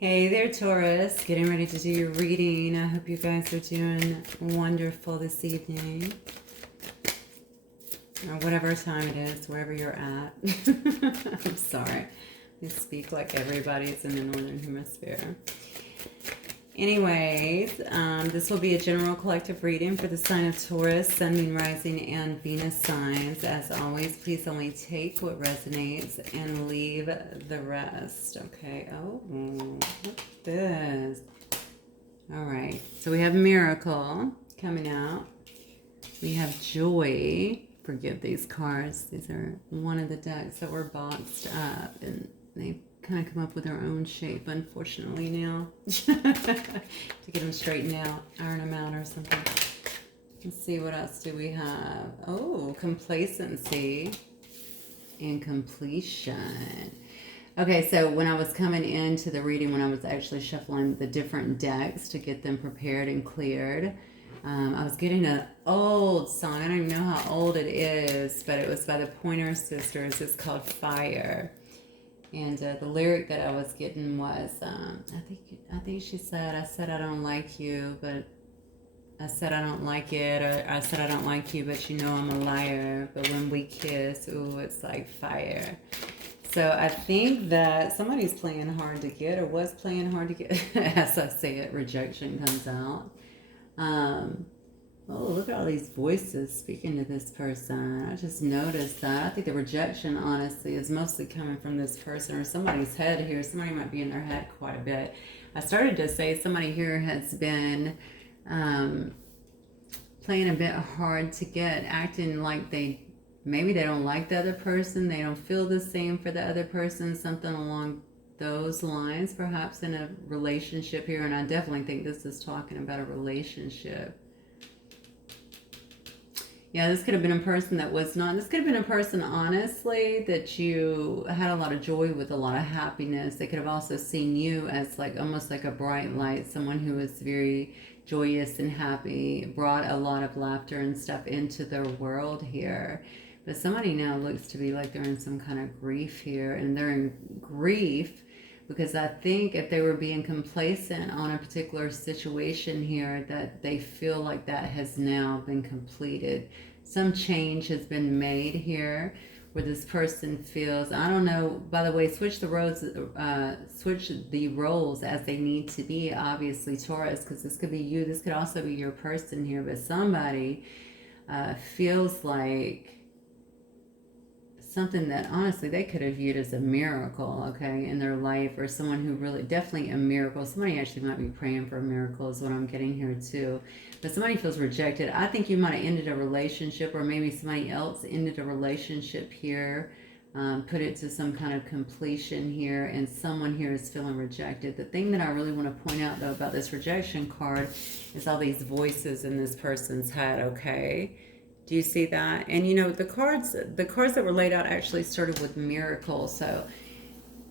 Hey there, Taurus. Getting ready to do your reading. I hope you guys are doing wonderful this evening. Or whatever time it is, wherever you're at. I'm sorry. I speak like everybody's in the Northern Hemisphere. Anyways, this will be a general collective reading for the sign of Taurus, Sun, Moon, Rising, and Venus signs. As always, please only take what resonates and leave the rest. Okay. Oh, what's this? All right. So we have Miracle coming out. We have Joy. Forgive these cards. These are one of the decks that were boxed up, and they kind of come up with their own shape, unfortunately, now. To get them straightened out, iron them out or something. Let's see, what else do we have? Oh, complacency and completion. Okay, so when I was coming into the reading, when I was actually shuffling the different decks to get them prepared and cleared, I was getting an old song. I don't even know how old it is, but it was by the Pointer Sisters. It's called Fire. And the lyric that I was getting was, I think she said, I said I don't like you, but I said I don't like it, or I said I don't like you, but you know I'm a liar. But when we kiss, ooh, it's like fire. So I think that somebody's playing hard to get, or was playing hard to get. As I say it, rejection comes out. Oh, look at all these voices speaking to this person. I just noticed that. I think the rejection, honestly, is mostly coming from this person or somebody's head here. Somebody might be in their head quite a bit. I started to say somebody here has been playing a bit hard to get, acting like maybe they don't like the other person. They don't feel the same for the other person, something along those lines, perhaps in a relationship here. And I definitely think this is talking about a relationship. Yeah, this could have been a person that was not. This could have been a person, honestly, that you had a lot of joy with, a lot of happiness. They could have also seen you as like almost like a bright light, someone who was very joyous and happy, brought a lot of laughter and stuff into their world here. But somebody now looks to be like they're in some kind of grief here, and they're in grief because I think if they were being complacent on a particular situation here, that they feel like that has now been completed. Some change has been made here where this person feels, I don't know, by the way, switch the roles as they need to be, obviously, Taurus, because this could be you, this could also be your person here, but somebody feels like something that honestly they could have viewed as a miracle, okay, in their life, or someone who really, definitely a miracle. Somebody actually might be praying for a miracle is what I'm getting here too. But somebody feels rejected. I think you might have ended a relationship, or maybe somebody else ended a relationship here, put it to some kind of completion here, and someone here is feeling rejected. The thing that I really want to point out though about this rejection card is all these voices in this person's head, okay? Do you see that? And you know, the cards that were laid out actually started with miracle. So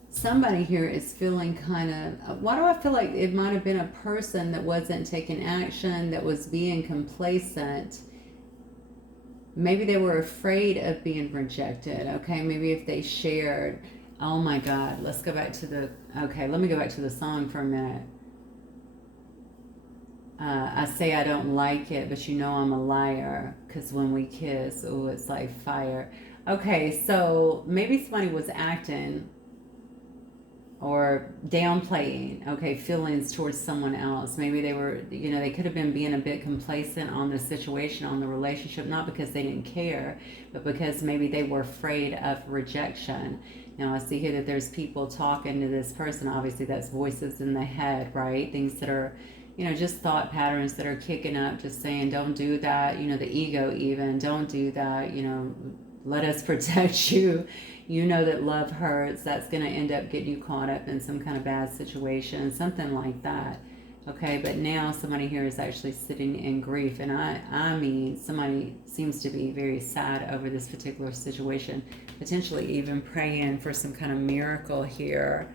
somebody here is feeling kind of, why do I feel like it might have been a person that wasn't taking action, that was being complacent? Maybe they were afraid of being rejected, okay? Maybe if they shared, oh my God, let's go back to the, okay, let me go back to the song for a minute. I say I don't like it, but you know I'm a liar, because when we kiss, oh, it's like fire. Okay, so maybe somebody was acting or downplaying, okay, feelings towards someone else. Maybe they were, you know, they could have been being a bit complacent on the situation, on the relationship, not because they didn't care, but because maybe they were afraid of rejection. Now, I see here that there's people talking to this person. Obviously, that's voices in the head, right? Things that are, you know, just thought patterns that are kicking up, just saying, don't do that, you know, the ego even, don't do that, you know, let us protect you. You know that love hurts. That's going to end up getting you caught up in some kind of bad situation, something like that. Okay, but now somebody here is actually sitting in grief. And I mean, somebody seems to be very sad over this particular situation, potentially even praying for some kind of miracle here.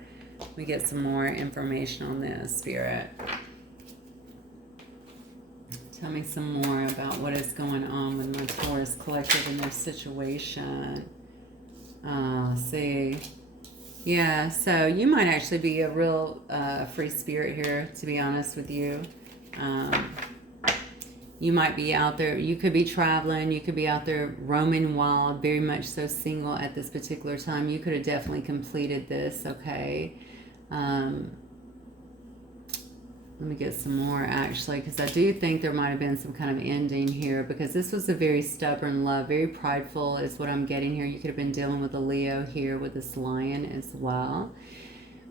We get some more information on this, Spirit. Tell me some more about what is going on with my Taurus collective and their situation. See, Yeah, so you might actually be a real free spirit here, to be honest with you. Um, you might be out there, you could be traveling, you could be out there roaming wild, very much so single at this particular time. You could have definitely completed this, okay? Um, Let me get some more actually, because I do think there might have been some kind of ending here, because this was a very stubborn love, very prideful is what I'm getting here. You could have been dealing with a Leo here with this lion as well.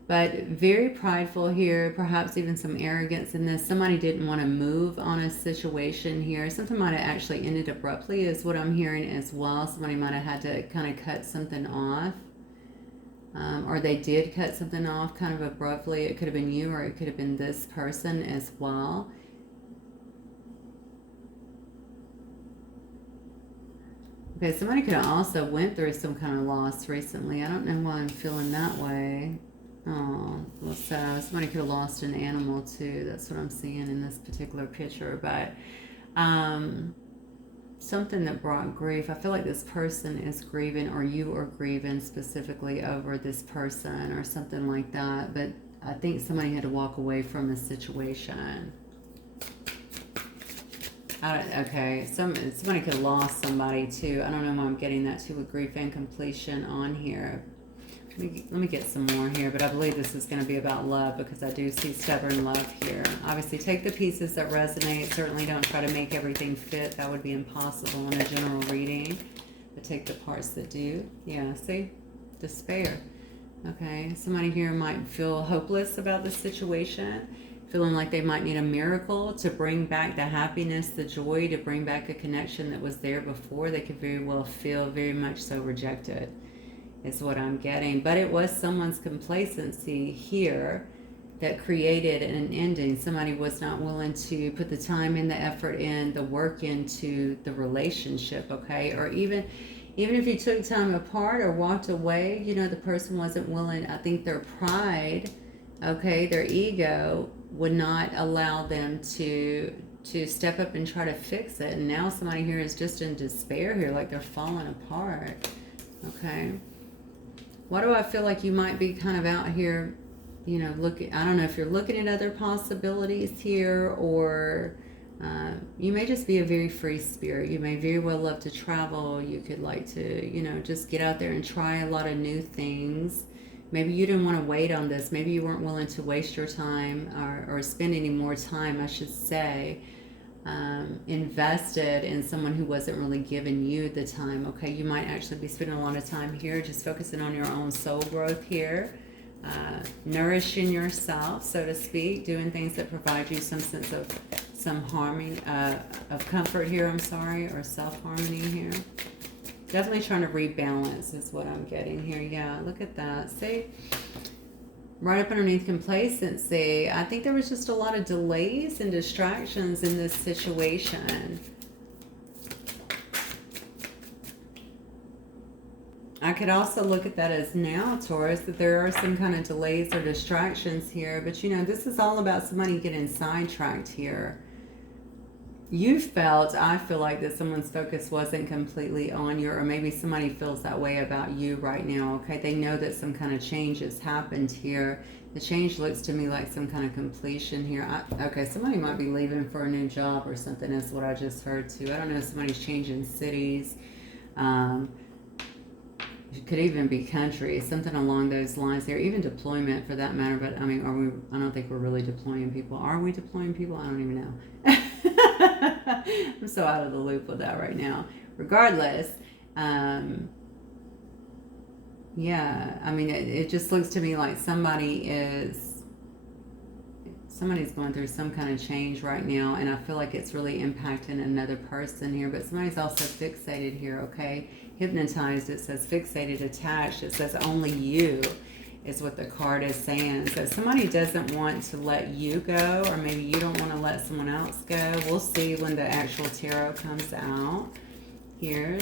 But very prideful here, perhaps even some arrogance in this. Somebody didn't want to move on a situation here. Something might have actually ended abruptly is what I'm hearing as well. Somebody might have had to kind of cut something off. Or they did cut something off kind of abruptly. It could have been you or it could have been this person as well. Okay, somebody could have also went through some kind of loss recently. I don't know why I'm feeling that way. Oh, well, so somebody could have lost an animal too. That's what I'm seeing in this particular picture. But something that brought grief. I feel like this person is grieving, or you are grieving specifically over this person or something like that. But I think somebody had to walk away from a situation. Okay, somebody could have lost somebody too. I don't know why I'm getting that too with grief and completion on here. Let me get some more here, but I believe this is going to be about love, because I do see stubborn love here. Obviously, take the pieces that resonate. Certainly don't try to make everything fit. That would be impossible in a general reading. But take the parts that do. Yeah, see? Despair. Okay, somebody here might feel hopeless about the situation, feeling like they might need a miracle to bring back the happiness, the joy, to bring back a connection that was there before. They could very well feel very much so rejected, is what I'm getting. But it was someone's complacency here that created an ending. Somebody was not willing to put the time in, the effort in, the work into the relationship, okay? Or even if you took time apart or walked away, you know, the person wasn't willing. I think their pride, okay, their ego would not allow them to step up and try to fix it. And now somebody here is just in despair here, like they're falling apart, okay? Why do I feel like you might be kind of out here, you know, looking, I don't know if you're looking at other possibilities here, or you may just be a very free spirit. You may very well love to travel. You could like to, you know, just get out there and try a lot of new things. Maybe you didn't want to wait on this. Maybe you weren't willing to waste your time or spend any more time, I should say, invested in someone who wasn't really giving you the time. Okay, you might actually be spending a lot of time here just focusing on your own soul growth here, nourishing yourself, so to speak, doing things that provide you some sense of some harmony, of comfort here, I'm sorry, or self-harmony here. Definitely trying to rebalance is what I'm getting here. Yeah, look at that. See? Right up underneath complacency, I think there was just a lot of delays and distractions in this situation. I could also look at that as now, Taurus, that there are some kind of delays or distractions here. But, you know, this is all about somebody getting sidetracked here. You felt, I feel like, that someone's focus wasn't completely on you, or maybe somebody feels that way about you right now, okay? They know that some kind of change has happened here. The change looks to me like some kind of completion here. Okay, somebody might be leaving for a new job or something, is what I just heard too. I don't know if somebody's changing cities. It could even be country, something along those lines there, even deployment for that matter. But I mean, I don't think we're really deploying people. Are we deploying people? I don't even know. I'm so out of the loop with that right now. Regardless, yeah, I mean, it just looks to me like somebody's going through some kind of change right now, and I feel like it's really impacting another person here. But somebody's also fixated here, okay? Hypnotized, it says fixated, attached, it says only you is what the card is saying. So somebody doesn't want to let you go, or maybe you don't want to let someone else go. We'll see when the actual tarot comes out here.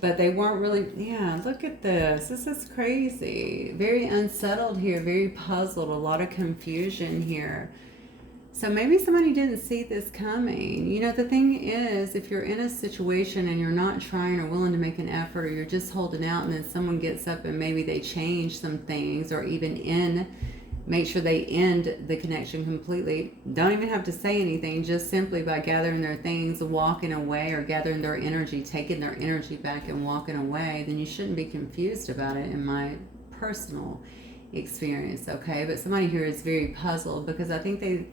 But they weren't really, yeah, look at this. This is crazy. Very unsettled here, very puzzled, a lot of confusion here. So maybe somebody didn't see this coming. You know, the thing is, if you're in a situation and you're not trying or willing to make an effort, or you're just holding out, and then someone gets up and maybe they change some things, or even make sure they end the connection completely. Don't even have to say anything, just simply by gathering their things, walking away, or gathering their energy, taking their energy back and walking away, then you shouldn't be confused about it, in my personal experience, okay? But somebody here is very puzzled, because I think they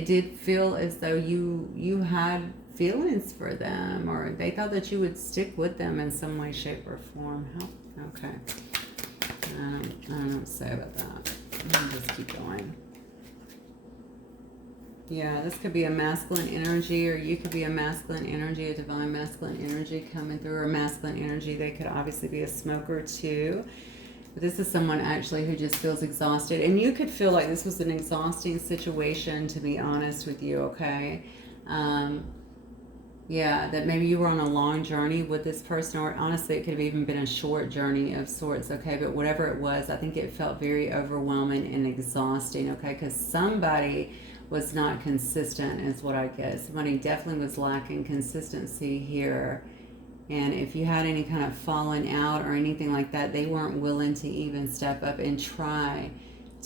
did feel as though you had feelings for them, or they thought that you would stick with them in some way, shape, or form. Okay. I don't know what to say about that. Let me just keep going. Yeah, this could be a masculine energy, or you could be a masculine energy, a divine masculine energy coming through, or masculine energy. They could obviously be a smoker too. But this is someone actually who just feels exhausted. And you could feel like this was an exhausting situation, to be honest with you, okay? Yeah, that maybe you were on a long journey with this person, or honestly, it could have even been a short journey of sorts, okay? But whatever it was, I think it felt very overwhelming and exhausting, okay? Because somebody was not consistent, is what I get. Somebody definitely was lacking consistency here. And if you had any kind of falling out or anything like that, they weren't willing to even step up and try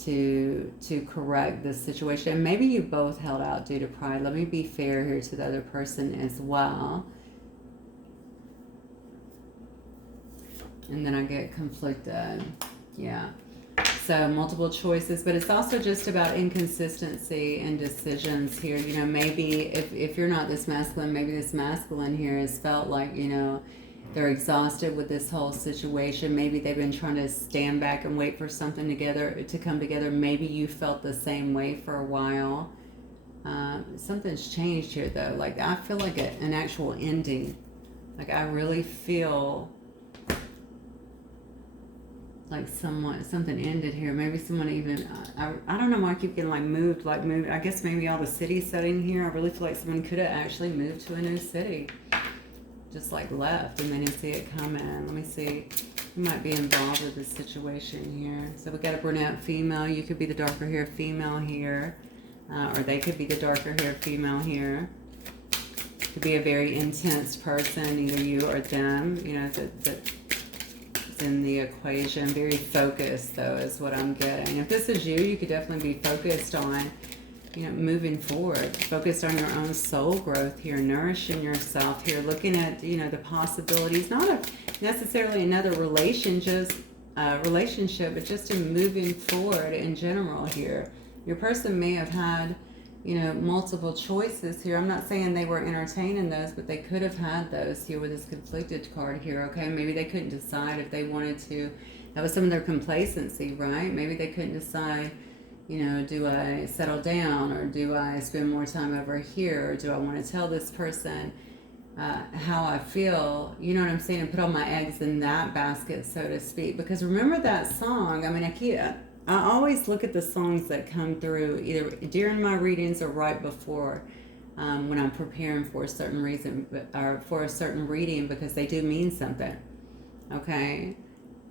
to correct this situation. And maybe you both held out due to pride. Let me be fair here to the other person as well. And then I get conflicted. Yeah. So multiple choices, but it's also just about inconsistency and decisions here. You know, maybe if you're not this masculine, maybe this masculine here has felt like, you know, they're exhausted with this whole situation. Maybe they've been trying to stand back and wait for something to come together. Maybe you felt the same way for a while. Something's changed here though. Like I feel like an actual ending. Like I really feel like something ended here. Maybe someone even, I don't know why I keep getting moved. I guess maybe all the city setting here, I really feel like someone could have actually moved to a new city. Just left and they didn't see it coming. Let me see. You might be involved with this situation here. So we got a brunette female. You could be the darker hair female here. Or they could be the darker hair female here. Could be a very intense person, either you or them. You know, that in the equation. Very focused though is what I'm getting. If this is you could definitely be focused on, you know, moving forward, focused on your own soul growth here, nourishing yourself here, looking at, you know, the possibilities, not necessarily another relationship, but just in moving forward in general here. Your person may have had, you know, multiple choices here. I'm not saying they were entertaining those, but they could have had those here with this conflicted card here, okay? Maybe they couldn't decide if they wanted to. That was some of their complacency, right? Maybe they couldn't decide, you know, do I settle down, or do I spend more time over here, or do I want to tell this person how I feel, you know what I'm saying, and put all my eggs in that basket, so to speak. Because remember that song, I mean, I always look at the songs that come through either during my readings or right before when I'm preparing for a certain reason, or for a certain reading, because they do mean something, okay?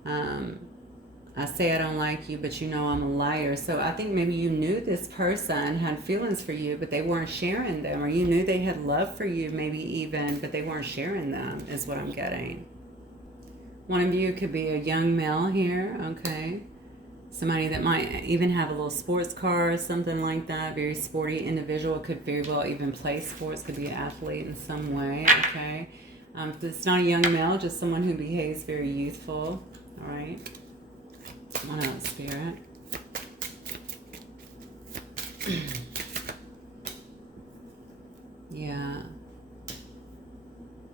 I say I don't like you, but you know I'm a liar. So I think maybe you knew this person had feelings for you, but they weren't sharing them, or you knew they had love for you, maybe even, but they weren't sharing them, is what I'm getting. One of you could be a young male here, okay? Somebody that might even have a little sports car or something like that. Very sporty individual. Could very well even play sports. Could be an athlete in some way. Okay. It's not a young male. Just someone who behaves very youthful. All right. One out, Spirit. Yeah.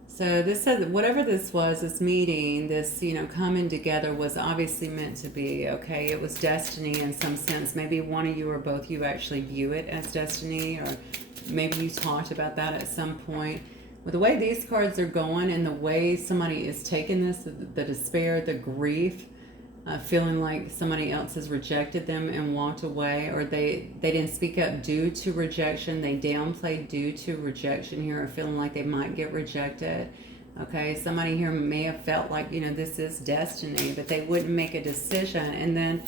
So this said, whatever this was, this meeting, this, you know, coming together was obviously meant to be, okay? It was destiny in some sense. Maybe one of you or both you actually view it as destiny, or maybe you talked about that at some point. With the way these cards are going and the way somebody is taking this, the despair, the grief, feeling like somebody else has rejected them and walked away, or they didn't speak up due to rejection, they downplayed due to rejection here, or feeling like they might get rejected. Okay, somebody here may have felt like, you know, this is destiny, but they wouldn't make a decision. And then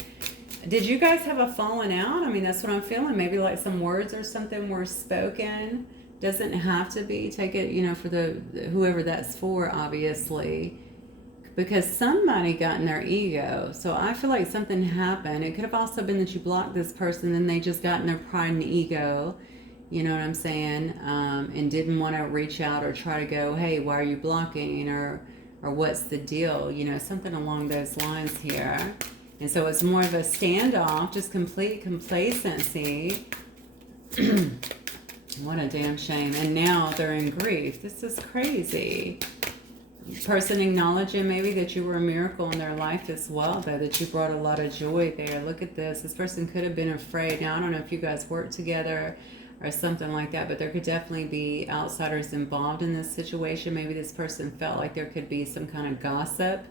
Did you guys have a falling out? I mean, that's what I'm feeling. Maybe like some words or something were spoken. Doesn't have to be. Take it, for the whoever that's for, obviously. Because somebody got in their ego. So I feel like something happened. It could have also been that you blocked this person and they just got in their pride and ego. You know what I'm saying? And didn't want to reach out or try to go, hey, why are you blocking? Or what's the deal? Something along those lines here. And so it's more of a standoff, just complete complacency. What a damn shame. And now they're in grief. This is crazy. Person acknowledging maybe that you were a miracle in their life as well, though, that you brought a lot of joy there. Look at this. This person could have been afraid. Now, I don't know if you guys work together or something like that, but there could definitely be outsiders involved in this situation. Maybe this person felt like there could be some kind of gossip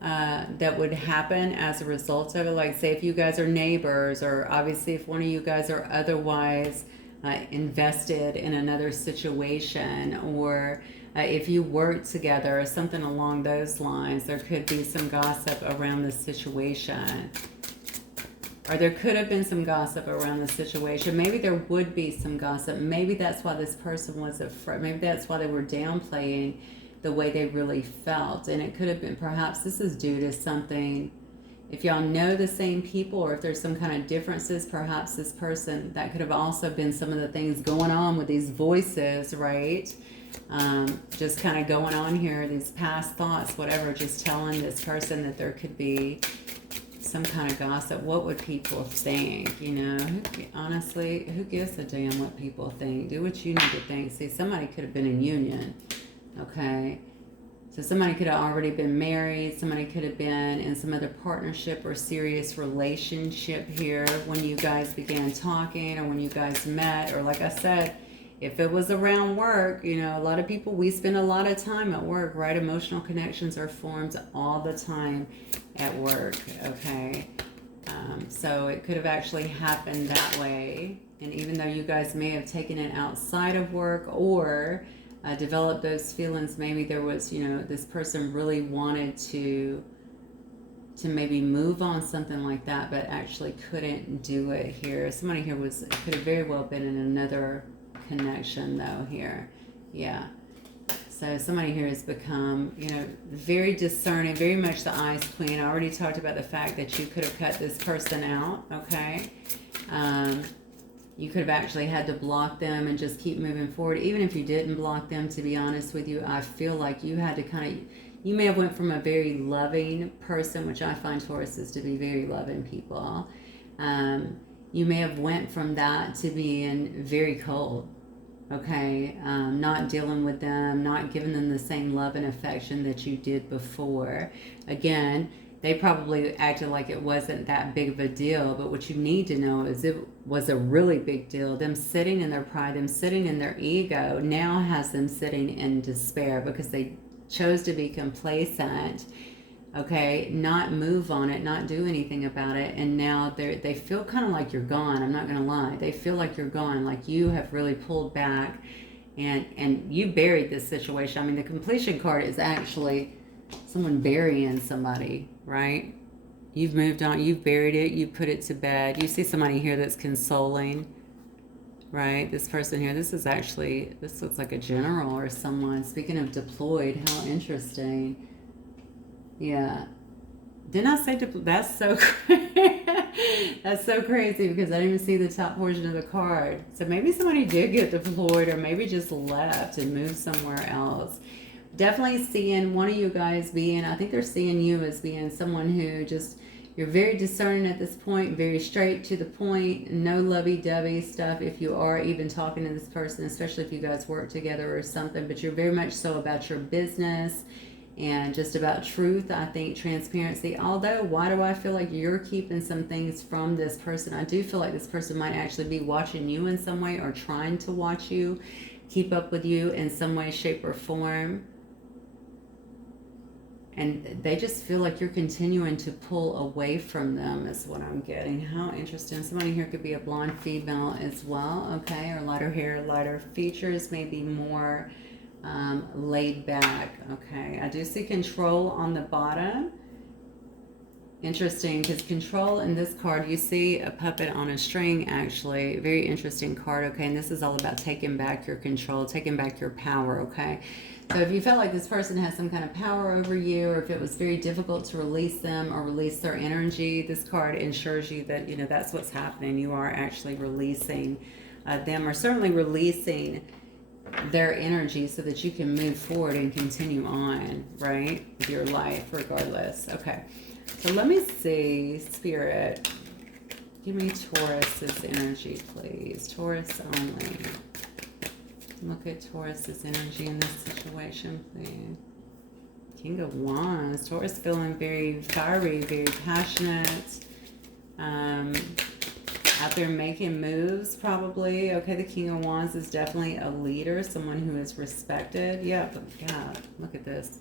that would happen as a result of it. Like, say if you guys are neighbors, or obviously if one of you guys are otherwise invested in another situation, or if you work together or something along those lines, there could be some gossip around the situation. Or there could have been some gossip around the situation. Maybe there would be some gossip. Maybe that's why this person was afraid. Maybe that's why they were downplaying the way they really felt. And it could have been, perhaps this is due to something. If y'all know the same people, or if there's some kind of differences, perhaps this person, that could have also been some of the things going on with these voices, right? Just kind of going on here, these past thoughts, whatever, just telling this person that there could be some kind of gossip. What would people think? Honestly, who gives a damn what people think? Do what you need to think. See, somebody could have been in union, okay? So somebody could have already been married. Somebody could have been in some other partnership or serious relationship here when you guys began talking, or when you guys met. Or like I said, if it was around work, a lot of people, we spend a lot of time at work, right? Emotional connections are formed all the time at work, okay? So it could have actually happened that way. And even though you guys may have taken it outside of work, or developed those feelings, maybe there was, this person really wanted to maybe move on, something like that, but actually couldn't do it here. Somebody here could have very well been in another connection though here. Yeah. So somebody here has become, very discerning, very much the eyes queen. I already talked about the fact that you could have cut this person out, okay? You could have actually had to block them and just keep moving forward. Even if you didn't block them, to be honest with you, I feel like you had to you may have went from a very loving person, which I find Tauruses to be very loving people. You may have went from that to being very cold. Okay, not dealing with them, not giving them the same love and affection that you did before. Again, they probably acted like it wasn't that big of a deal, but what you need to know is it was a really big deal. Them sitting in their pride, them sitting in their ego, now has them sitting in despair because they chose to be complacent, okay, not move on it, not do anything about it, and now they feel kind of like you're gone. I'm not gonna lie, they feel like you're gone, like you have really pulled back, and you buried this situation. I mean, the completion card is actually someone burying somebody, right? You've moved on, you've buried it, you put it to bed. You see somebody here that's consoling, right? This person here, this looks like a general or someone. Speaking of deployed, how interesting. Yeah. Didn't I say that's so that's so crazy, because I didn't even see the top portion of the card. So maybe somebody did get deployed, or maybe just left and moved somewhere else. Definitely seeing one of you guys being, I think they're seeing you as being someone who just, you're very discerning at this point, very straight to the point, no lovey-dovey stuff if you are even talking to this person, especially if you guys work together or something, but you're very much so about your business and just about truth, I think, transparency. Although, why do I feel like you're keeping some things from this person? I do feel like this person might actually be watching you in some way, or trying to watch you, keep up with you in some way, shape, or form. And they just feel like you're continuing to pull away from them, is what I'm getting. How interesting. Somebody here could be a blonde female as well, okay? Or lighter hair, lighter features, maybe more laid back, okay? I do see control on the bottom. Interesting, because control in this card, you see a puppet on a string, actually. Very interesting card, okay? And this is all about taking back your control, taking back your power, okay? So if you felt like this person has some kind of power over you, or if it was very difficult to release them or release their energy, this card ensures you that, you know, that's what's happening. You are actually releasing them, or certainly releasing their energy so that you can move forward and continue on, right? With your life, regardless. Okay. So let me see, Spirit, give me Taurus's energy, please. Taurus only. Look at Taurus's energy in this situation, please. King of Wands. Taurus feeling very fiery, very passionate. Out there making moves, probably. Okay, the King of Wands is definitely a leader, someone who is respected. Yeah, but God, look at this.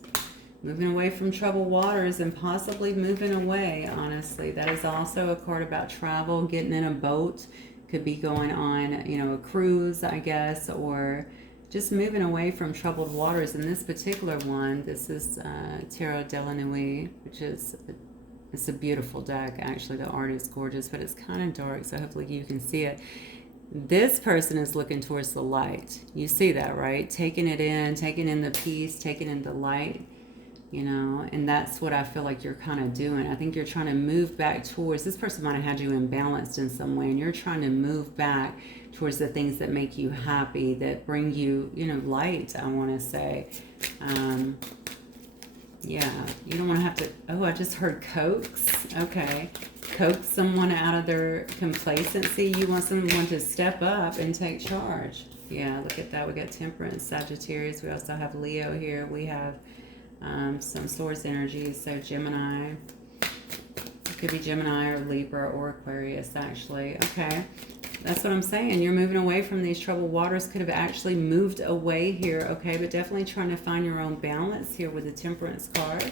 Moving away from troubled waters and possibly moving away, honestly. That is also a card about travel, getting in a boat. Could be going on, you know, a cruise, I guess, or just moving away from troubled waters. In this particular one, this is Tarot de la Nuit, which is, it's a beautiful deck, actually. The art is gorgeous, but it's kind of dark, so hopefully you can see it. This person is looking towards the light. You see that, right? Taking it in, taking in the peace, taking in the light. You know, and that's what I feel like you're kind of doing. I think you're trying to move back towards, this person might have had you imbalanced in some way, and you're trying to move back towards the things that make you happy, that bring you, you know, light, I want to say. Yeah, you don't want to have to, oh, I just heard coax. Okay. Coax someone out of their complacency. You want someone to step up and take charge. Yeah, look at that. We got Temperance, Sagittarius. We also have Leo here. We have some source energy, so Gemini. It could be Gemini or Libra or Aquarius, actually. Okay, that's what I'm saying. You're moving away from these troubled waters. Could have actually moved away here, okay, but definitely trying to find your own balance here with the Temperance card.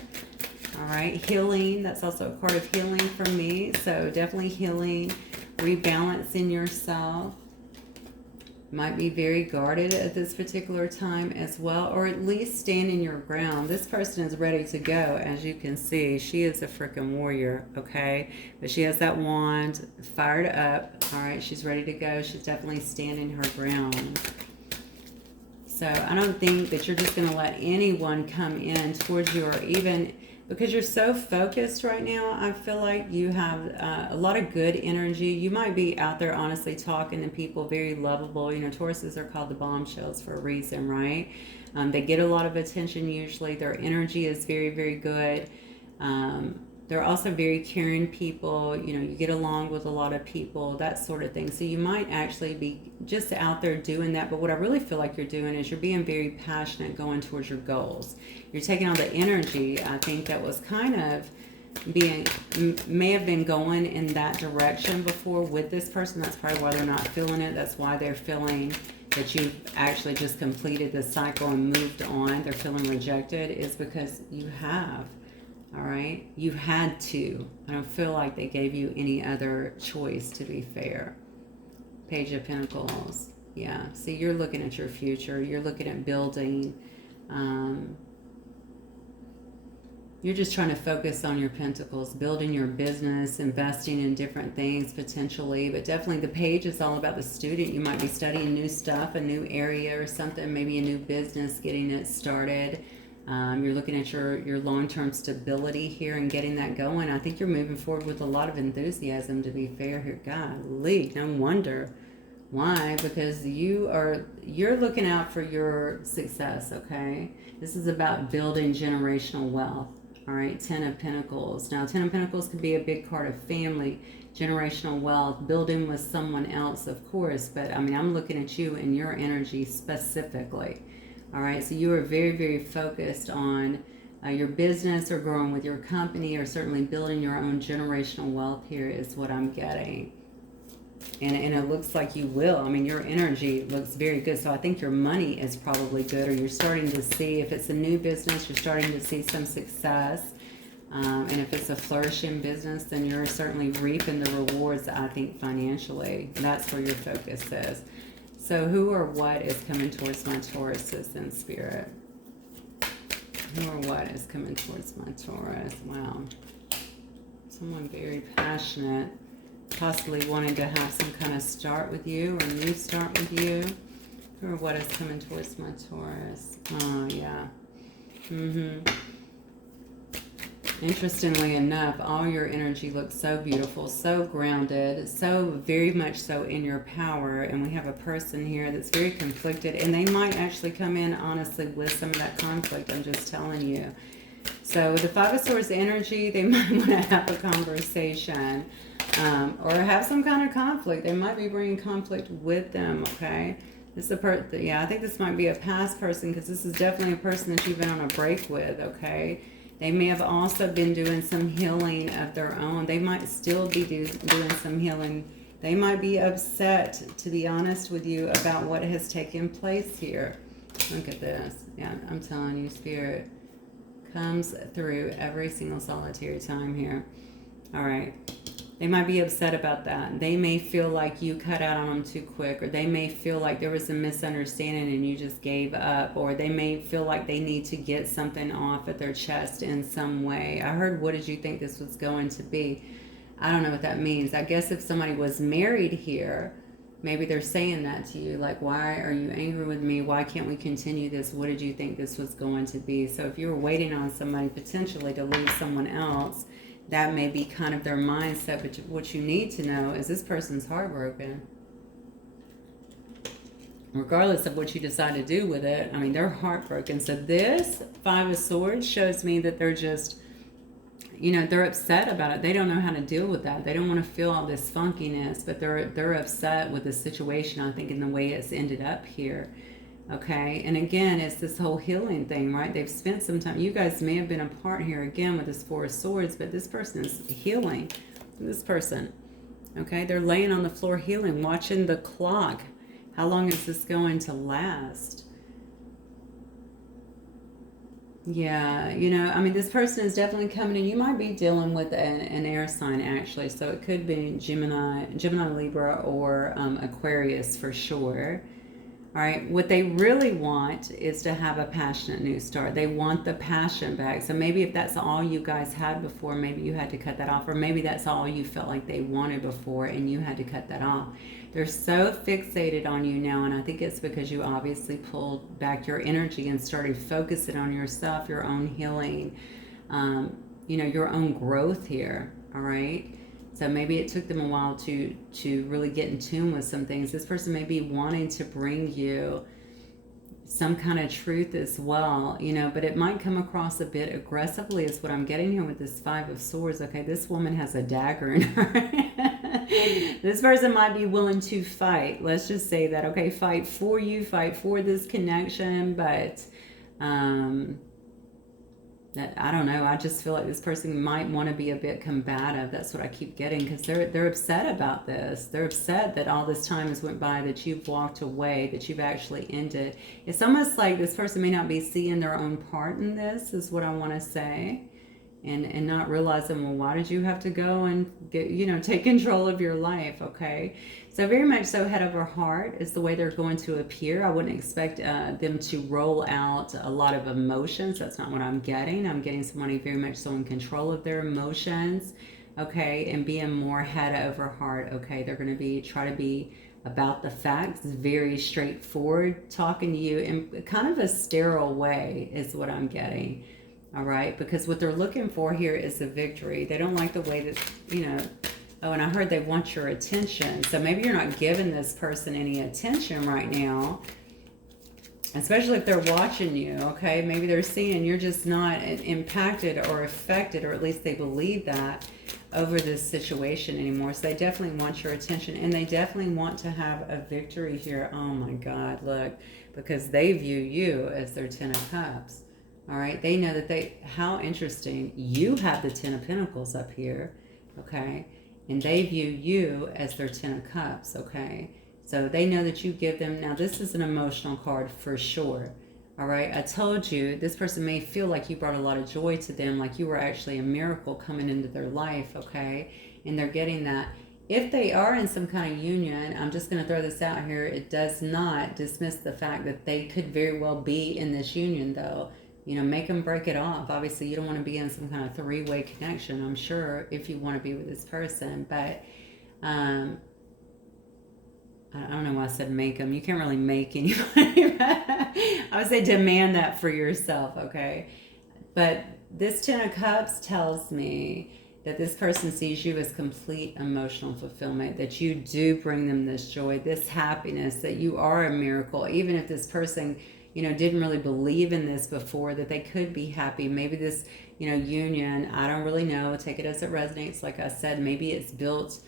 All right, healing. That's also a card of healing for me, so definitely healing, rebalancing yourself. Might be very guarded at this particular time as well, or at least standing your ground. This person is ready to go, as you can see. She is a freaking warrior, okay? But she has that wand fired up, all right? She's ready to go. She's definitely standing her ground. So I don't think that you're just going to let anyone come in towards you, or even because you're so focused right now. I feel like you have a lot of good energy. You might be out there honestly talking to people, very lovable. You know, Tauruses are called the bombshells for a reason, right? They get a lot of attention usually. Their energy is very, very good. They're also very caring people. You know, you get along with a lot of people, that sort of thing. So you might actually be just out there doing that. But what I really feel like you're doing is you're being very passionate going towards your goals. You're taking all the energy, I think, that was kind of being, may have been going in that direction before with this person. That's probably why they're not feeling it. That's why they're feeling that you've actually just completed the cycle and moved on. They're feeling rejected is because you have. All right, you had to. I don't feel like they gave you any other choice, to be fair. Page of Pentacles. Yeah, see, you're looking at your future. You're looking at building. You're just trying to focus on your pentacles, building your business, investing in different things potentially. But definitely the page is all about the student. You might be studying new stuff, a new area or something, maybe a new business, getting it started. You're looking at your long-term stability here and getting that going. I think you're moving forward with a lot of enthusiasm, to be fair here. Golly, no wonder. Why? Because you're looking out for your success, okay? This is about building generational wealth, all right? Ten of Pentacles. Now, Ten of Pentacles could be a big part of family, generational wealth, building with someone else, of course. But, I mean, I'm looking at you and your energy specifically. All right, so you are very, very focused on your business or growing with your company or certainly building your own generational wealth here is what I'm getting. And it looks like you will. I mean, your energy looks very good. So I think your money is probably good, or you're starting to see, if it's a new business, you're starting to see some success. And if it's a flourishing business, then you're certainly reaping the rewards, I think, financially. That's where your focus is. So who or what is coming towards my Tauruses in spirit? Who or what is coming towards my Taurus? Wow. Someone very passionate, possibly wanting to have some kind of start with you or new start with you. Or what is coming towards my Taurus? Oh, yeah. Interestingly enough, all your energy looks so beautiful, so grounded, so very much so in your power. And we have a person here that's very conflicted, and they might actually come in honestly with some of that conflict. I'm just telling you. So with the Five of Swords energy, they might want to have a conversation or have some kind of conflict. They might be bringing conflict with them, okay? This is I think this might be a past person, because this is definitely a person that you've been on a break with, okay? They may have also been doing some healing of their own. They might still be doing some healing. They might be upset, to be honest with you, about what has taken place here. Look at this. Yeah, I'm telling you, Spirit comes through every single solitary time here. All right. They might be upset about that. They may feel like you cut out on them too quick, or they may feel like there was a misunderstanding and you just gave up, or they may feel like they need to get something off at their chest in some way. I heard, what did you think this was going to be? I don't know what that means. I guess if somebody was married here, maybe they're saying that to you, like, why are you angry with me? Why can't we continue this? What did you think this was going to be? So if you were waiting on somebody potentially to leave someone else, that may be kind of their mindset. But what you need to know is this person's heartbroken. Regardless of what you decide to do with it, I mean, they're heartbroken. So this Five of Swords shows me that they're just, they're upset about it. They don't know how to deal with that. They don't want to feel all this funkiness, but they're upset with the situation, I think, in the way it's ended up here. Okay, and again, it's this whole healing thing, right? They've spent some time. You guys may have been apart here again with this Four of Swords, but this person is healing. This person, okay? They're laying on the floor healing, watching the clock. How long is this going to last? Yeah, I mean, this person is definitely coming in. You might be dealing with an air sign, actually. So it could be Gemini, Libra, or Aquarius for sure. All right, what they really want is to have a passionate new start. They want the passion back. So maybe if that's all you guys had before, maybe you had to cut that off. Or maybe that's all you felt like they wanted before and you had to cut that off. They're so fixated on you now, and I think it's because you obviously pulled back your energy and started focusing on yourself, your own healing, your own growth here, all right? So maybe it took them a while to really get in tune with some things. This person may be wanting to bring you some kind of truth as well, but it might come across a bit aggressively is what I'm getting here with this Five of Swords. Okay, this woman has a dagger in her. This person might be willing to fight. Let's just say that, okay, fight for you, fight for this connection, but I don't know. I just feel like this person might want to be a bit combative. That's what I keep getting, because they're upset about this. They're upset that all this time has went by, that you've walked away, that you've actually ended. It's almost like this person may not be seeing their own part in this, is what I want to say. And not realizing, well, why did you have to go and get, take control of your life, okay? So very much so, head over heart is the way they're going to appear. I wouldn't expect them to roll out a lot of emotions. That's not what I'm getting. I'm getting somebody very much so in control of their emotions, okay, and being more head over heart, okay? They're going to try to be about the facts, very straightforward, talking to you in kind of a sterile way is what I'm getting. All right, because what they're looking for here is a victory. They don't like the way that, oh, and I heard they want your attention. So maybe you're not giving this person any attention right now, especially if they're watching you, okay? Maybe they're seeing you're just not impacted or affected, or at least they believe that, over this situation anymore. So they definitely want your attention, and they definitely want to have a victory here. Oh my God, look, because they view you as their Ten of Cups. All right, they know that how interesting, you have the Ten of Pentacles up here, okay? And they view you as their Ten of Cups, okay? So they know that you give them, now this is an emotional card for sure, all right? I told you, this person may feel like you brought a lot of joy to them, like you were actually a miracle coming into their life, okay? And they're getting that. If they are in some kind of union, I'm just going to throw this out here, it does not dismiss the fact that they could very well be in this union, though. you know, make them break it off. Obviously, you don't want to be in some kind of three-way connection, I'm sure, if you want to be with this person. But I don't know why I said make them. You can't really make anybody. I would say demand that for yourself, okay? But this Ten of Cups tells me that this person sees you as complete emotional fulfillment, that you do bring them this joy, this happiness, that you are a miracle. Even if this person, you know, didn't really believe in this before, that they could be happy. Maybe this, you know, union, I don't really know. Take it as it resonates. Like I said, maybe it's built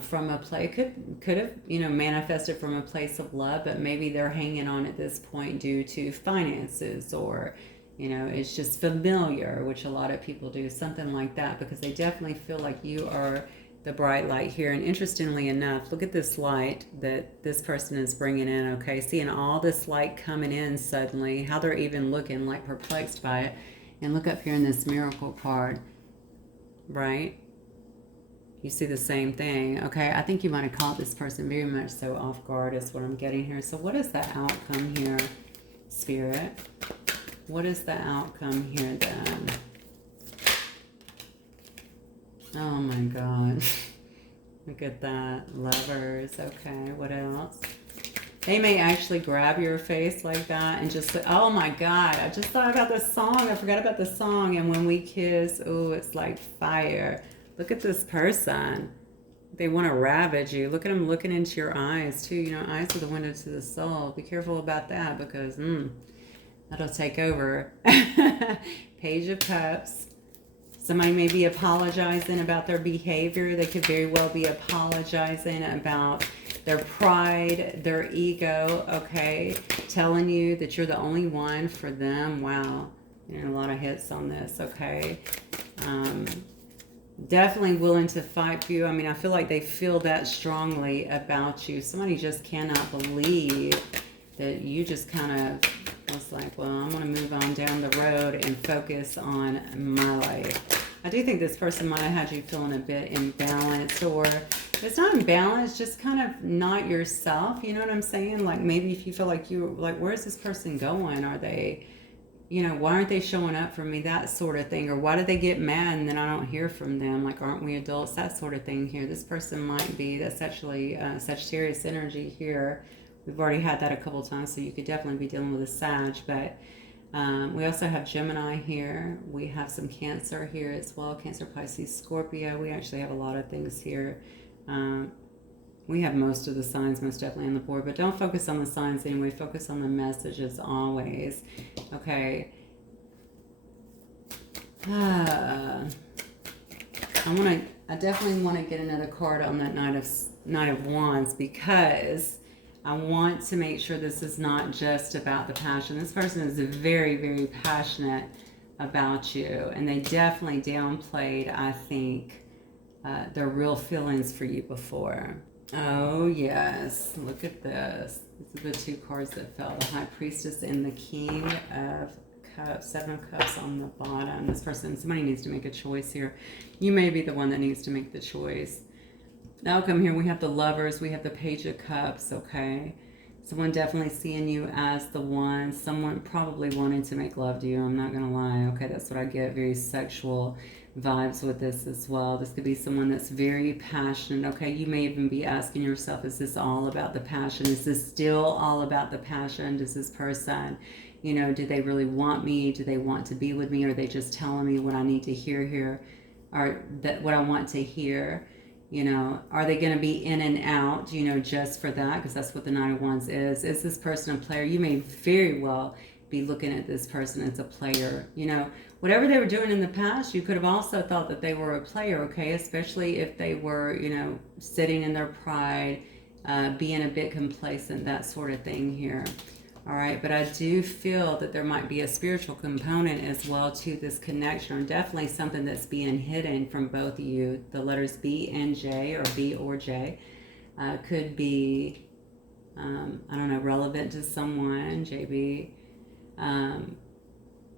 from a place, could have, you know, manifested from a place of love, but maybe they're hanging on at this point due to finances, or, you know, it's just familiar, which a lot of people do, something like that, because they definitely feel like you are the bright light here. And interestingly enough, look at this light that this person is bringing in, okay? Seeing all this light coming in suddenly, how they're even looking like perplexed by it. And look up here in this miracle card, right? You see the same thing, okay? I think you might have caught this person very much so off guard is what I'm getting here. So what is the outcome here, Spirit? What is the outcome here then? Oh my God. Look at that. Lovers. Okay, what else? They may actually grab your face like that and just say, oh my God, I just thought about this song. I forgot about the song. And when we kiss, oh, it's like fire. Look at this person. They want to ravage you. Look at them looking into your eyes too. You know, eyes are the window to the soul. Be careful about that, because that'll take over. Page of Cups. Somebody may be apologizing about their behavior. They could very well be apologizing about their pride, their ego, okay? Telling you that you're the only one for them. Wow. You know, a lot of hits on this, okay? Definitely willing to fight for you. I mean, I feel like they feel that strongly about you. Somebody just cannot believe that you just kind of was like, well, I'm going to move on down the road and focus on my life. I do think this person might have had you feeling a bit imbalanced, or it's not imbalanced, just kind of not yourself. You know what I'm saying? Like maybe if you feel like you, like, where's this person going? Are they, you know, why aren't they showing up for me? That sort of thing. Or why do they get mad and then I don't hear from them? Like, aren't we adults? That sort of thing here. This person might be, that's actually Sagittarius energy here. We've already had that a couple times, so you could definitely be dealing with a Sag. But we also have Gemini here. We have some Cancer here as well. Cancer, Pisces, Scorpio. We actually have a lot of things here. We have most of the signs most definitely on the board, but don't focus on the signs anyway. Focus on the messages always. Okay. I definitely want to get another card on that Knight of Wands, because I want to make sure this is not just about the passion. This person is very, very passionate about you, and they definitely downplayed, I think, their real feelings for you before. Oh, yes. Look at this. These are the two cards that fell. The High Priestess and the King of Cups. Seven of Cups on the bottom. This person, somebody needs to make a choice here. You may be the one that needs to make the choice. Now come here. We have the Lovers. We have the Page of Cups, okay? Someone definitely seeing you as the one. Someone probably wanting to make love to you. I'm not going to lie. Okay, that's what I get. Very sexual vibes with this as well. This could be someone that's very passionate. Okay, you may even be asking yourself, is this all about the passion? Is this still all about the passion? Does this person, you know, do they really want me? Do they want to be with me? Or are they just telling me what I need to hear here, or that what I want to hear? You know, are they going to be in and out, you know, just for that? Because that's what the Nine of Wands is. Is this person a player? You may very well be looking at this person as a player. You know, whatever they were doing in the past, you could have also thought that they were a player, okay? Especially if they were, you know, sitting in their pride, being a bit complacent, that sort of thing here. All right, but I do feel that there might be a spiritual component as well to this connection, or definitely something that's being hidden from both of you. The letters B and J, or B or J, could be, I don't know, relevant to someone, JB.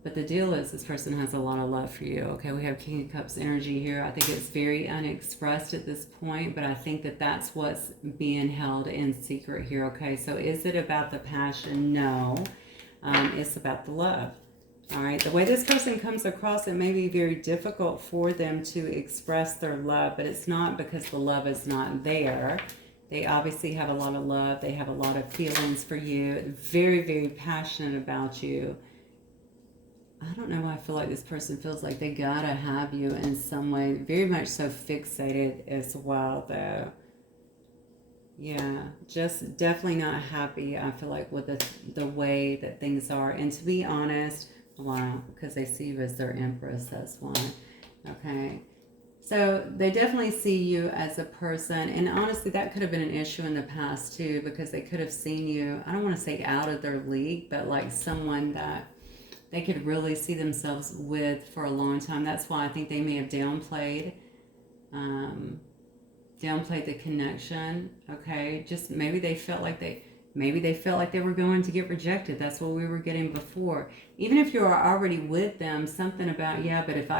But the deal is, this person has a lot of love for you. Okay, we have King of Cups energy here. I think it's very unexpressed at this point, but I think that that's what's being held in secret here. Okay, so is it about the passion? No. It's about the love. All right, the way this person comes across, it may be very difficult for them to express their love, but it's not because the love is not there. They obviously have a lot of love. They have a lot of feelings for you. Very, very passionate about you. I don't know why I feel like this person feels like they gotta have you in some way. Very much so fixated as well, though. Yeah, just definitely not happy, I feel like, with the way that things are. And to be honest, wow, because they see you as their empress, that's why. Okay. So they definitely see you as a person. And honestly, that could have been an issue in the past too, because they could have seen you, I don't want to say out of their league, but like someone that they could really see themselves with for a long time. That's why I think they may have downplayed the connection. Okay, just maybe they felt like they were going to get rejected. That's what we were getting before. Even if you are already with them, something about, yeah, but if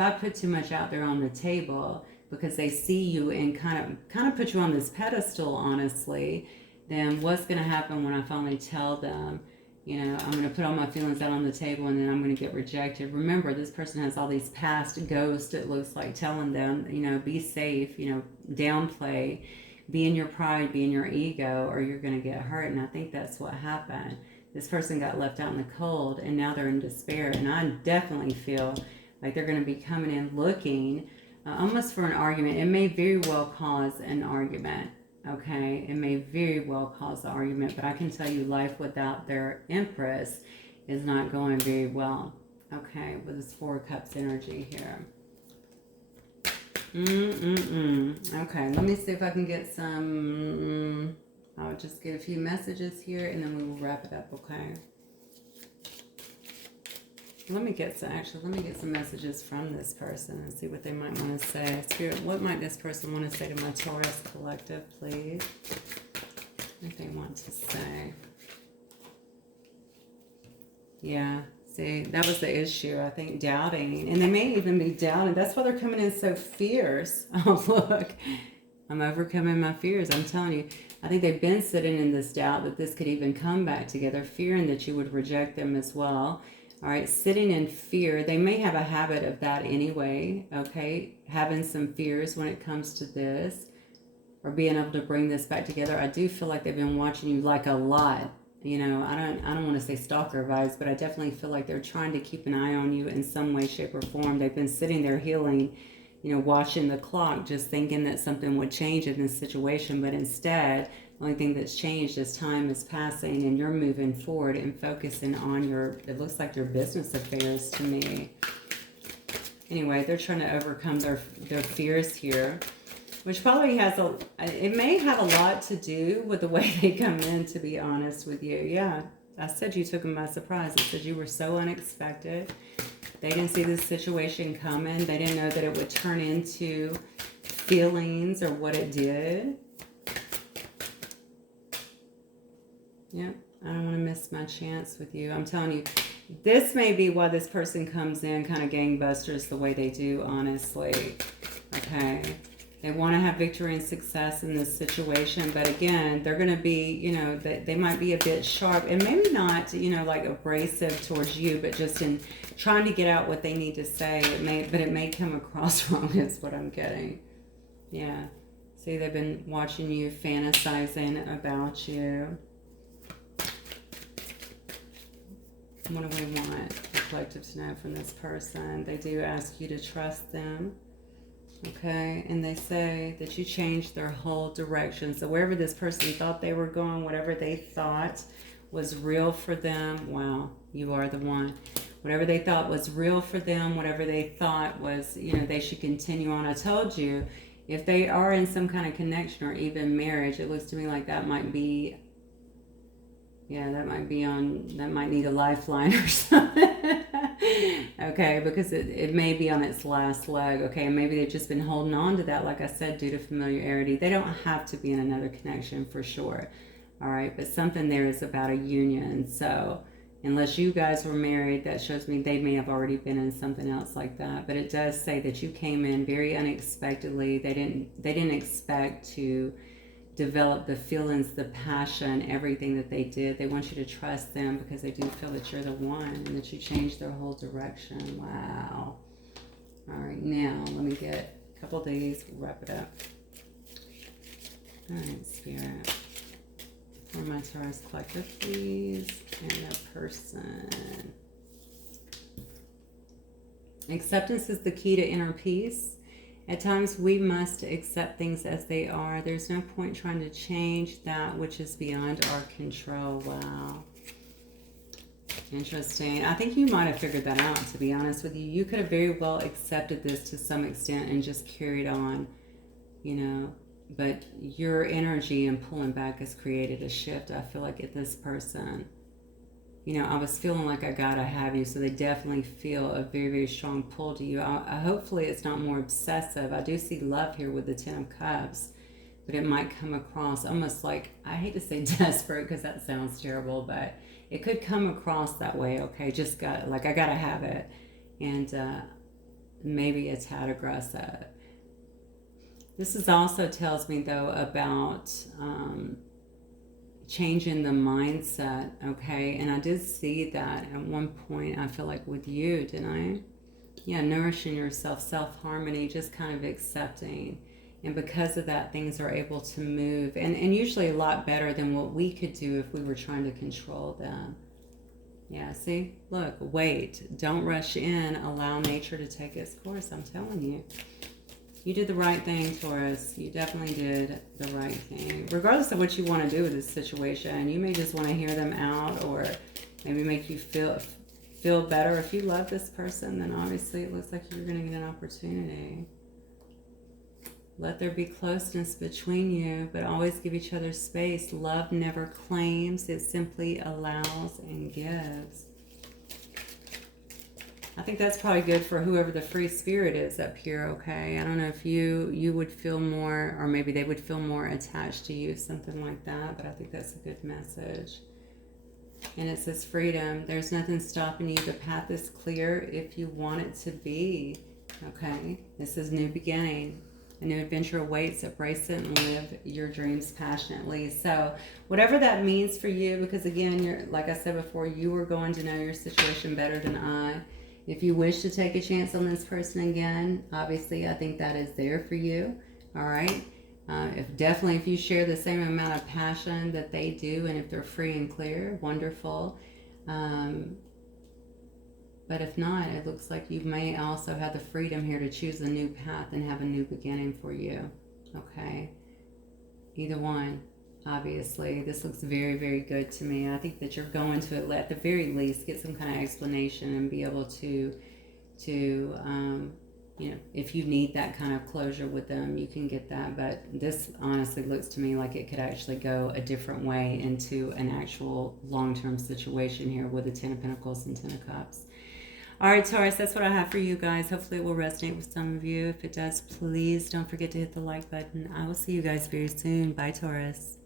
I put too much out there on the table, because they see you and kind of put you on this pedestal, honestly, then what's going to happen when I finally tell them, you know, I'm going to put all my feelings out on the table and then I'm going to get rejected. Remember, this person has all these past ghosts, it looks like, telling them, you know, be safe, you know, downplay, be in your pride, be in your ego, or you're going to get hurt. And I think that's what happened. This person got left out in the cold and now they're in despair. And I definitely feel like they're going to be coming in looking almost for an argument. It may very well cause an argument. Okay, it may very well cause an argument, but I can tell you life without their empress is not going very well. Okay, with this Four of Cups energy here. Okay, let me see if I can get some. I'll just get a few messages here and then we will wrap it up, okay? Let me get some messages from this person and see what they might want to say. Spirit, what might this person want to say to my Taurus collective, please? What they want to say. Yeah, see, that was the issue. I think doubting. And they may even be doubting. That's why they're coming in so fierce. Oh, look. I'm overcoming my fears. I'm telling you. I think they've been sitting in this doubt that this could even come back together, fearing that you would reject them as well. All right, sitting in fear. They may have a habit of that anyway, okay? Having some fears when it comes to this or being able to bring this back together. I do feel like they've been watching you like a lot. You know, I don't want to say stalker vibes, but I definitely feel like they're trying to keep an eye on you in some way, shape, or form. They've been sitting there healing, you know, watching the clock, just thinking that something would change in this situation, but instead, the only thing that's changed is time is passing and you're moving forward and focusing on it looks like your business affairs to me. Anyway, they're trying to overcome their fears here, which probably it may have a lot to do with the way they come in, to be honest with you. Yeah, I said you took them by surprise. I said you were so unexpected. They didn't see this situation coming. They didn't know that it would turn into feelings or what it did. Yep, I don't want to miss my chance with you. I'm telling you, this may be why this person comes in kind of gangbusters the way they do, honestly. Okay, they want to have victory and success in this situation, but again, they're going to be, you know, they might be a bit sharp and maybe not, you know, like abrasive towards you, but just in trying to get out what they need to say. It may come across wrong is what I'm getting. Yeah, see, they've been watching you, fantasizing about you. What do we want the collective to know from this person? They do ask you to trust them, okay? And they say that you changed their whole direction. So wherever this person thought they were going, whatever they thought was real for them, wow, you are the one. Whatever they thought was real for them, whatever they thought was, you know, they should continue on. I told you, if they are in some kind of connection or even marriage, it looks to me like that might be, yeah, that might need a lifeline or something. Okay, because it may be on its last leg. Okay, maybe they've just been holding on to that, like I said, due to familiarity. They don't have to be in another connection for sure. All right, but something there is about a union. So unless you guys were married, that shows me they may have already been in something else like that. But it does say that you came in very unexpectedly. They didn't expect to develop the feelings, the passion, everything that they did. They want you to trust them because they do feel that you're the one and that you changed their whole direction. Wow. All right, now let me get a couple days. We'll wrap it up. All right, Spirit. For my Taurus collective, please. And the person. Acceptance is the key to inner peace. At times we must accept things as they are. There's no point trying to change that which is beyond our control. Wow. Interesting. I think you might have figured that out, to be honest with you. You could have very well accepted this to some extent and just carried on, you know. But your energy and pulling back has created a shift, I feel like, at this person. You know, I was feeling like I gotta have you, so they definitely feel a very, very strong pull to you. Hopefully it's not more obsessive. I do see love here with the Ten of Cups, but it might come across almost like, I hate to say desperate because that sounds terrible, but it could come across that way, okay? Just got, like, I gotta have it. And maybe a tad aggressive. This also tells me, though, about changing the mindset, okay? And I did see that at one point, I feel like with you, didn't I? Yeah, nourishing yourself, self-harmony, just kind of accepting. And because of that, things are able to move. And usually a lot better than what we could do if we were trying to control them. Yeah, see? Look, wait. Don't rush in. Allow nature to take its course. I'm telling you. You did the right thing, Taurus. You definitely did the right thing. Regardless of what you want to do with this situation, you may just want to hear them out or maybe make you feel better. If you love this person, then obviously it looks like you're going to get an opportunity. Let there be closeness between you, but always give each other space. Love never claims. It simply allows and gives. I think that's probably good for whoever the free spirit is up here, okay? I don't know if you would feel more, or maybe they would feel more attached to you, something like that, but I think that's a good message. And it says freedom. There's nothing stopping you. The path is clear if you want it to be, okay? This is new beginning. A new adventure awaits. Embrace it and live your dreams passionately. So whatever that means for you, because again, you're, like I said before, you are going to know your situation better than I. If you wish to take a chance on this person again, obviously I think that is there for you. All right. If you share the same amount of passion that they do, and if they're free and clear, wonderful. But if not, it looks like you may also have the freedom here to choose a new path and have a new beginning for you. Okay. Either one. Obviously, this looks very, very good to me. I think that you're going to, at the very least, get some kind of explanation and be able to you know, if you need that kind of closure with them, you can get that. But this honestly looks to me like it could actually go a different way into an actual long-term situation here with the Ten of Pentacles and Ten of Cups. All right, Taurus, that's what I have for you guys. Hopefully it will resonate with some of you. If it does, please don't forget to hit the like button. I will see you guys very soon. Bye, Taurus.